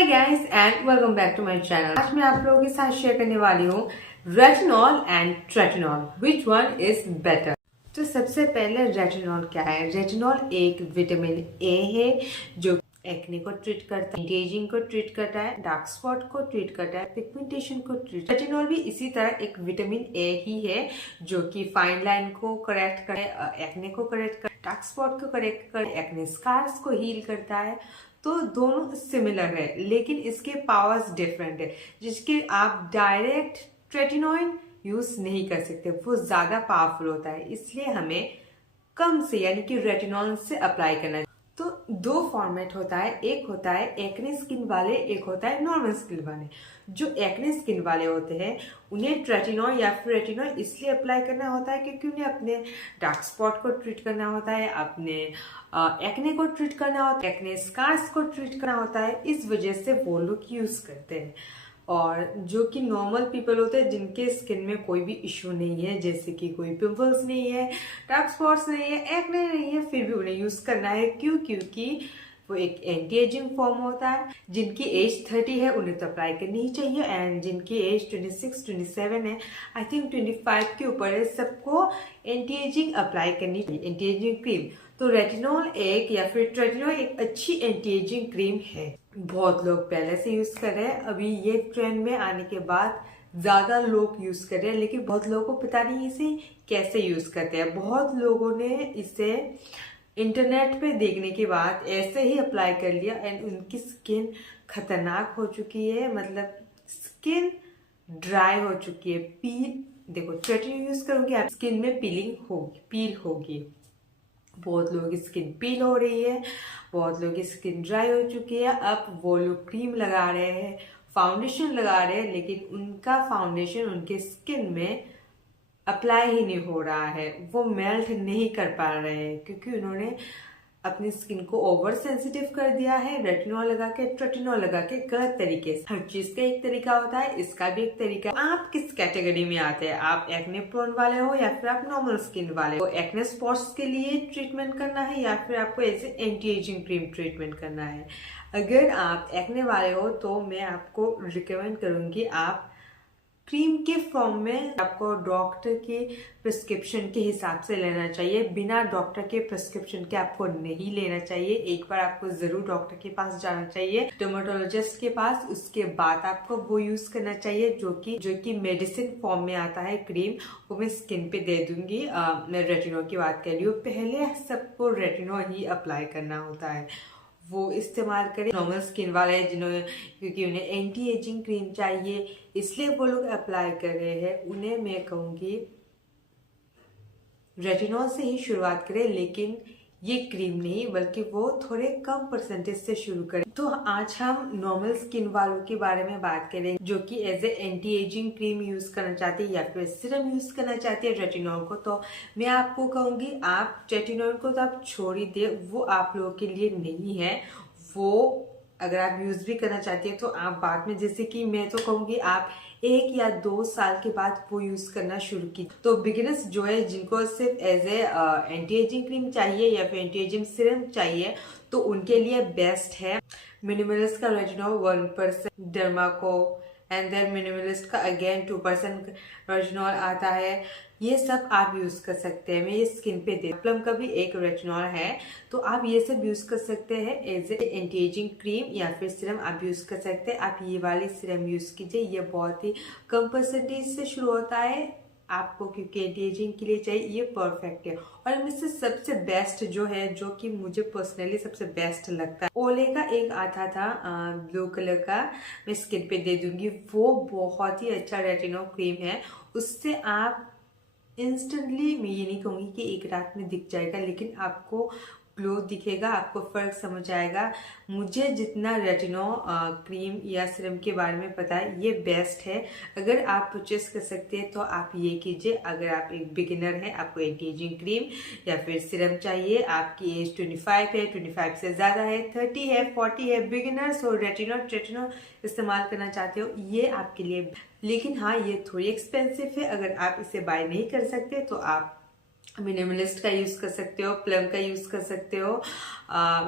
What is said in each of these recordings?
Hi guys and welcome back to my channel. आज मैं आप लोगों के साथ शेयर करने वाली हूँ retinol and tretinoin, which one is better. तो सबसे पहले रेटिनॉल क्या है। रेटिनॉल एक विटामिन ए है जो एक्ने को ट्रीट करता है, एंटी एजिंग को ट्रीट करता है, डार्क स्पॉट को ट्रीट करता है, पिगमेंटेशन को ट्रीट। रेटिनॉल भी इसी तरह एक विटामिन ए ही है जो कि फाइन लाइन को करेक्ट करे, एक्ने को करेक्ट करे, डार्क स्पॉट को करेक्ट करे, एक्ने स्कार्स को हील करता है। तो दोनों सिमिलर है लेकिन इसके पावर्स डिफरेंट है, जिसके आप डायरेक्ट ट्रेटिनॉल यूज नहीं कर सकते, वो ज्यादा पावरफुल होता है, इसलिए हमें कम से यानी कि रेटिनॉल से अप्लाई करना है। तो दो फॉर्मेट होता है, एक होता है एक्ने स्किन वाले, एक होता है नॉर्मल स्किन वाले। जो एक्ने स्किन वाले होते हैं उन्हें ट्रेटिनॉल या फिर रेटिनॉल इसलिए अप्लाई करना होता है क्योंकि उन्हें अपने डार्क स्पॉट को ट्रीट करना होता है, अपने एक्ने को ट्रीट करना होता है, एक्ने स्कार्स को ट्रीट करना होता है, इस वजह से वो लोग यूज करते हैं। और जो कि नॉर्मल पीपल होते हैं जिनके स्किन में कोई भी इश्यू नहीं है, जैसे कि कोई पिंपल्स नहीं है, डार्क स्पॉट्स नहीं है, एक्ने नहीं है, फिर भी उन्हें यूज करना है। क्योंकि वो एक एंटी एजिंग फॉर्म होता है। जिनकी एज 30 है उन्हें तो अप्लाई करनी ही चाहिए, एंड जिनकी एज 26 27 है, आई थिंक 25 के ऊपर है, सबको एंटी एजिंग अप्लाई करनी चाहिए, एंटी एजिंग क्रीम। तो रेटिनॉल एक या फिर ट्रेटिनॉल एक अच्छी एंटी एजिंग क्रीम है। बहुत लोग पहले से यूज कर रहे हैं, अभी ये ट्रेंड में आने के बाद ज्यादा लोग यूज कर रहे हैं, लेकिन बहुत लोगों को पता नहीं इसे कैसे यूज करते हैं। बहुत लोगों ने इसे इंटरनेट पे देखने के बाद ऐसे ही अप्लाई कर लिया एंड उनकी स्किन खतरनाक हो चुकी है, मतलब स्किन ड्राई हो चुकी है। देखो ट्रेटिनॉल यूज करोगे आप स्किन में पील होगी। बहुत लोगों की स्किन पील हो रही है, बहुत लोगों की स्किन ड्राई हो चुकी है। अब वो लोग क्रीम लगा रहे हैं, फाउंडेशन लगा रहे हैं, लेकिन उनका फाउंडेशन उनके स्किन में अप्लाई ही नहीं हो रहा है, वो मेल्ट नहीं कर पा रहे हैं क्योंकि उन्होंने अपनी स्किन को ओवर सेंसिटिव कर दिया है रेटिनॉल लगा के, ट्रेटिनॉल लगा के गलत तरीके से। हर चीज का एक तरीका होता है, इसका भी एक तरीका। आप किस कैटेगरी में आते हैं, आप एक्ने प्रोन वाले हो या फिर आप नॉर्मल स्किन वाले हो? एक्ने स्पॉट्स के लिए ट्रीटमेंट करना है या फिर आपको ऐसे एंटी एजिंग क्रीम ट्रीटमेंट करना है? अगर आप एक्ने वाले हो तो मैं आपको रिकमेंड करूंगी आप क्रीम के फॉर्म में आपको डॉक्टर के प्रिस्क्रिप्शन के हिसाब से लेना चाहिए। बिना डॉक्टर के प्रिस्क्रिप्शन के आपको नहीं लेना चाहिए। एक बार आपको जरूर डॉक्टर के पास जाना चाहिए, डर्मेटोलॉजिस्ट के पास, उसके बाद आपको वो यूज करना चाहिए जो कि मेडिसिन फॉर्म में आता है क्रीम। वो मैं स्किन पे दे दूंगी। मैं रेटिनॉल की बात कर रही हूँ, पहले सबको रेटिनॉल ही अप्लाई करना होता है, वो इस्तेमाल करें। नॉर्मल स्किन वाले हैं जिन्होंने, क्योंकि उन्हें एंटी एजिंग क्रीम चाहिए इसलिए वो लोग अप्लाई कर रहे हैं, उन्हें मैं कहूंगी रेटिनॉल से ही शुरुआत करें, लेकिन ये क्रीम नहीं बल्कि वो थोड़े कम परसेंटेज से शुरू करें। तो आज हम नॉर्मल स्किन वालों के बारे में बात करेंगे जो कि as a anti ageing cream use करना चाहते हैं या फिर सिरम यूज करना चाहते हैं रेटिनॉल को। तो मैं आपको कहूंगी आप रेटिनॉल को तो आप छोड़ ही दे, वो आप लोगों के लिए नहीं है। वो अगर आप यूज भी करना चाहते हैं तो आप बाद में, जैसे कि मैं तो कहूंगी आप 1 या 2 साल के बाद वो यूज करना शुरू की। तो बिगिनर्स जो है जिनको सिर्फ as a anti ageing cream चाहिए या फिर एंटी एजिंग सीरम चाहिए, तो उनके लिए बेस्ट है मिनिमलिस्ट का retinol 1%, Dermaco and then Minimalist का अगेन 2% रेटिनॉल आता है। ये सब आप यूज कर सकते हैं। मैं ये स्किन पे दे प्लम का भी एक रेटिनॉल है, तो आप ये सब यूज कर सकते हैं as a anti ageing cream या फिर सीरम आप यूज कर सकते हैं। आप ये वाली सीरम यूज कीजिए, ये बहुत ही कम परसेंटेज से शुरू होता है आपको, क्योंकि एंटी एजिंग के लिए चाहिए, ये परफेक्ट है। और इनमें से सबसे बेस्ट जो है, जो कि मुझे पर्सनली सबसे बेस्ट लगता है, ओले का एक आता था ब्लू कलर का, मैं स्किन पे दे दूंगी। वो बहुत ही अच्छा रेटिनॉल क्रीम है, उससे आप इंस्टेंटली, मैं ये नहीं कहूंगी कि एक रात में दिख जाएगा, लेकिन आपको ग्लो दिखेगा, आपको फर्क समझ आएगा। मुझे जितना रेटिनॉल क्रीम या सीरम के बारे में पता है, ये बेस्ट है। अगर आप परचेस कर सकते हैं तो आप ये कीजिए। अगर आप एक बिगिनर हैं, आपको एंटी एजिंग क्रीम या फिर सीरम चाहिए, आपकी एज 25 है, 25 से ज्यादा है, 30 है, 40 है, बिगिनर्स और ट्रेटिनॉल इस्तेमाल करना चाहते हो, ये आपके लिए। लेकिन हाँ, ये थोड़ी एक्सपेंसिव है। अगर आप इसे बाय नहीं कर सकते तो आप मिनिमलिस्ट का यूज कर सकते हो, प्लम का यूज कर सकते हो,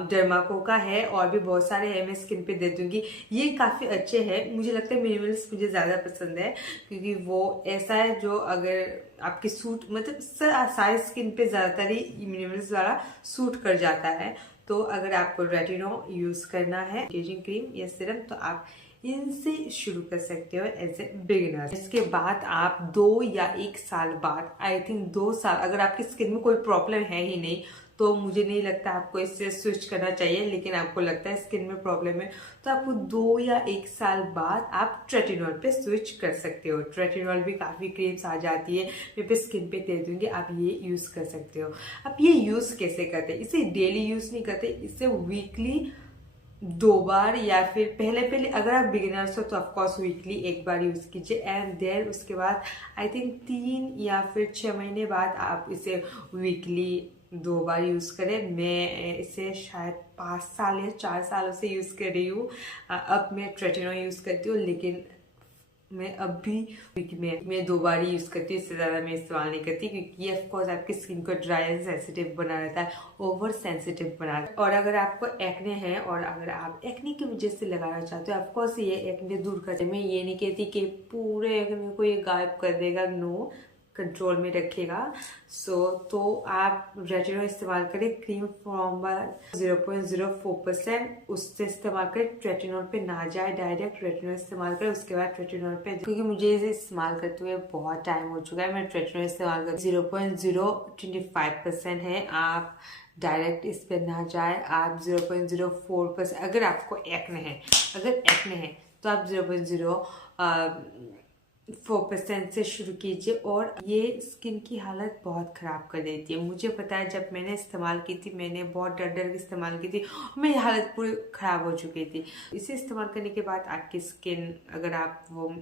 डर्माको का है, और भी बहुत सारे है, मैं स्किन पे दे दूंगी। ये काफी अच्छे हैं, मुझे लगता है मिनिमलिस्ट मुझे ज्यादा पसंद है, क्योंकि वो ऐसा है जो अगर आपके सूट मतलब सारी स्किन पे ज्यादातर ही मिनिमलिस्ट वाला सूट कर जाता है। तो अगर आपको रेटिनो यूज करना है, एजिंग क्रीम या सिरम, तो आप इनसे शुरू कर सकते हो एज ए बिगिनर। इसके बाद आप 2 या 1 साल बाद, आई थिंक 2 साल, अगर आपकी स्किन में कोई प्रॉब्लम है ही नहीं तो मुझे नहीं लगता आपको इससे स्विच करना चाहिए। लेकिन आपको लगता है स्किन में प्रॉब्लम है तो आपको 2 या 1 साल बाद आप ट्रेटिनॉल पे स्विच कर सकते हो। ट्रेटिनॉल भी काफ़ी क्रीम्स आ जाती है, मैं पे स्किन पे दे दूंगी, आप ये यूज़ कर सकते हो। आप ये यूज़ कैसे करते हैं? इसे डेली यूज़ नहीं करते, इसे वीकली 2 बार, या फिर पहले अगर आप बिगिनर्स हो तो ऑफकोर्स वीकली 1 बार यूज कीजिए, एंड देन उसके बाद आई थिंक 3 या फिर 6 महीने बाद आप इसे वीकली 2 बार यूज करें। मैं इसे शायद 5 साल या 4 सालों से यूज कर रही हूँ। अब मैं ट्रेटिनो यूज करती हूँ, लेकिन मैं अब भी वीक में मैं 2 बार ही यूज करती हूँ, इससे ज्यादा मैं इस्तेमाल नहीं करती, क्योंकि ये ऑफकोर्स आपकी स्किन को ड्राई एंड सेंसिटिव बना रहता है, ओवर सेंसिटिव बना रहता है। और अगर आपको एक्ने है और अगर आप एक्ने की वजह से लगाना चाहते हो, ऑफकोर्स ये एक्ने दूर करते, मैं ये नहीं कहती कि पूरे एक्ने को ये गायब कर देगा, नो, कंट्रोल में रखेगा। तो आप रेटिनो इस्तेमाल करें, क्रीम फॉर्मूला 0.04%, उससे इस्तेमाल करें, रेटिनॉल पे ना जाए, डायरेक्ट रेटिनो इस्तेमाल करें, उसके बाद रेटिनॉल पे, क्योंकि मुझे इसे इस्तेमाल करते हुए बहुत टाइम हो चुका है। मैं रेटिनो इस्तेमाल कर 0.025% है, आप डायरेक्ट इस पे ना जाए, आप 0.04%, अगर आपको एक्ने है, तो आप 0.04% से शुरू कीजिए। और ये स्किन की हालत बहुत ख़राब कर देती है, मुझे पता है। जब मैंने इस्तेमाल की थी, मैंने बहुत डर के इस्तेमाल की थी, मेरी हालत पूरी ख़राब हो चुकी थी। इसे इस्तेमाल करने के बाद आपकी स्किन, अगर आप वो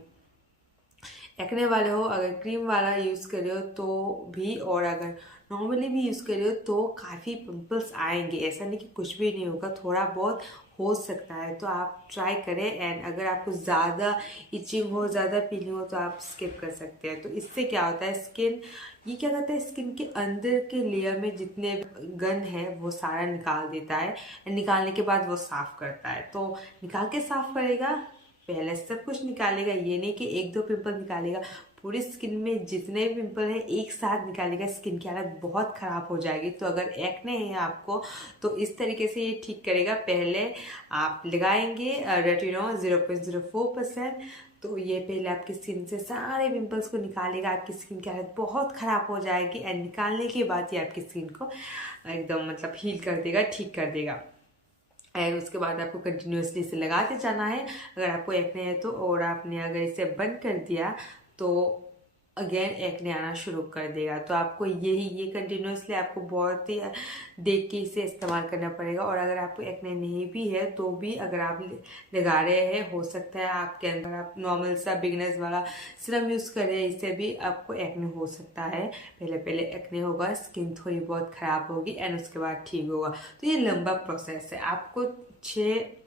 एक्ने वाले हो, अगर क्रीम वाला यूज़ कर रहे हो तो भी, और अगर नॉर्मली भी यूज़ कर रहे हो तो काफ़ी पिंपल्स आएंगे। ऐसा नहीं कि कुछ भी नहीं होगा, थोड़ा बहुत हो सकता है, तो आप ट्राई करें। एंड अगर आपको ज़्यादा इचिंग हो, ज़्यादा पीलिंग हो, तो आप स्किप कर सकते हैं। तो इससे क्या होता है, ये क्या करता है, स्किन के अंदर के लेयर में जितने गन है वो सारा निकाल देता है, निकालने के बाद वो साफ़ करता है। तो निकाल के साफ़ करेगा, पहले सब कुछ निकालेगा, ये नहीं कि 1-2 पिंपल निकालेगा, पूरी स्किन में जितने भी पिंपल है एक साथ निकालेगा, स्किन की हालत बहुत ख़राब हो जाएगी। तो अगर एक्ने है आपको तो इस तरीके से ये ठीक करेगा। पहले आप लगाएंगे रेटिनो 0.04%, तो ये पहले आपकी स्किन से सारे पिंपल्स को निकालेगा, आपकी स्किन की हालत बहुत ख़राब हो जाएगी, एंड निकालने के बाद ये आपकी स्किन को एकदम मतलब हील कर देगा, ठीक कर देगा। एंड उसके बाद आपको कंटिन्यूसली इसे लगाते जाना है। अगर आपको एक्ने है तो, और आपने अगर इसे बंद कर दिया तो अगेन एक्ने आना शुरू कर देगा। तो आपको ये कंटिन्यूसली आपको बहुत ही देख के इसे इस्तेमाल करना पड़ेगा। और अगर आपको एक्ने नहीं भी है तो भी अगर आप लगा रहे हैं, हो सकता है आपके अंदर आप नॉर्मल सा बिगनर्स वाला सिरम यूज़ कर रहे हैं, इससे भी आपको एक्ने हो सकता है। पहले एक्ने होगा, स्किन थोड़ी बहुत ख़राब होगी, एंड उसके बाद ठीक होगा। तो ये लंबा प्रोसेस है, आपको 6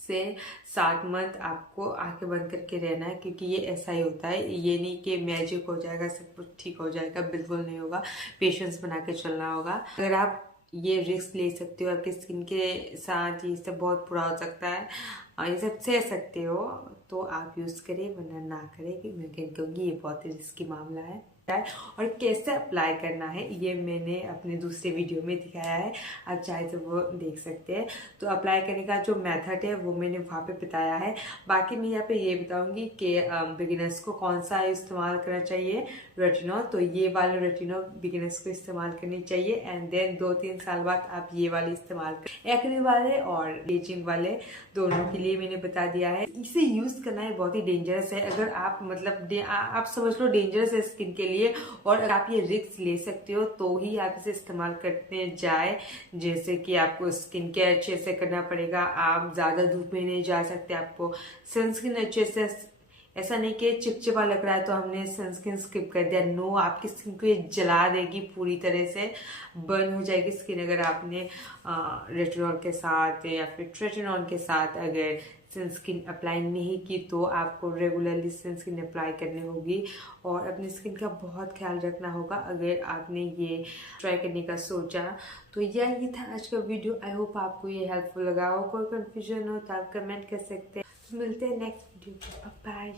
से 7 मंथ आपको आंखें बंद करके रहना है, क्योंकि ये ऐसा ही होता है। ये नहीं कि मैजिक हो जाएगा, सब कुछ ठीक हो जाएगा, बिल्कुल नहीं होगा, पेशेंस बना के चलना होगा। अगर आप ये रिस्क ले सकते हो, आपकी स्किन के साथ ये सब बहुत बुरा हो सकता है, ये सब सह सकते हो, तो आप यूज़ करें, वरना ना करें, कि मैं कहूँगी ये बहुत ही रिस्की मामला है। और कैसे अप्लाई करना है ये मैंने अपने दूसरे वीडियो में दिखाया है, आप चाहे तो वो देख सकते हैं। तो अप्लाई करने का जो मेथड है वो मैंने वहाँ पे बताया है। बाकी मैं यहाँ पे ये बताऊंगी कि बिगिनर्स को कौन सा इस्तेमाल करना चाहिए रेटिनो। तो ये वाले रेटिनो बिगिनर्स को इस्तेमाल करनी चाहिए, एंड देन 2-3 साल बाद आप ये वाले इस्तेमाल करें। एक्ने वाले और एजिंग वाले दोनों के लिए मैंने बता दिया है। इसे यूज़ करना है बहुत ही डेंजरस है, अगर आप मतलब आप समझ लो डेंजरस है स्किन के लिए, और अगर आप ये रिस्क ले सकते हो तो ही आप इसे इस्तेमाल करते जाए। जैसे कि आपको स्किन केयर अच्छे से करना पड़ेगा, आप ज़्यादा धूप में नहीं जा सकते, आपको सनस्क्रीन अच्छे से, ऐसा नहीं कि चिपचिपा लग रहा है तो हमने सनस्क्रीन स्किप कर दिया, नो, आपकी स्किन को ये जला देगी, पूरी तरह से बर्न हो जाएगी स्किन अगर आपने रेटिनॉल के साथ या फिर ट्रेटिनॉल के साथ अगर सनस्क्रीन अप्लाई नहीं की तो आपको रेगुलरली सनस्क्रीन अप्लाई करनी होगी और अपनी स्किन का बहुत ख्याल रखना होगा अगर आपने ये ट्राई करने का सोचा। तो यही था आज का वीडियो। आई होप आपको ये हेल्पफुल लगा हो। कोई कंफ्यूजन हो तो आप कमेंट कर सकते हैं। मिलते हैं नेक्स्ट वीडियो में। बाय।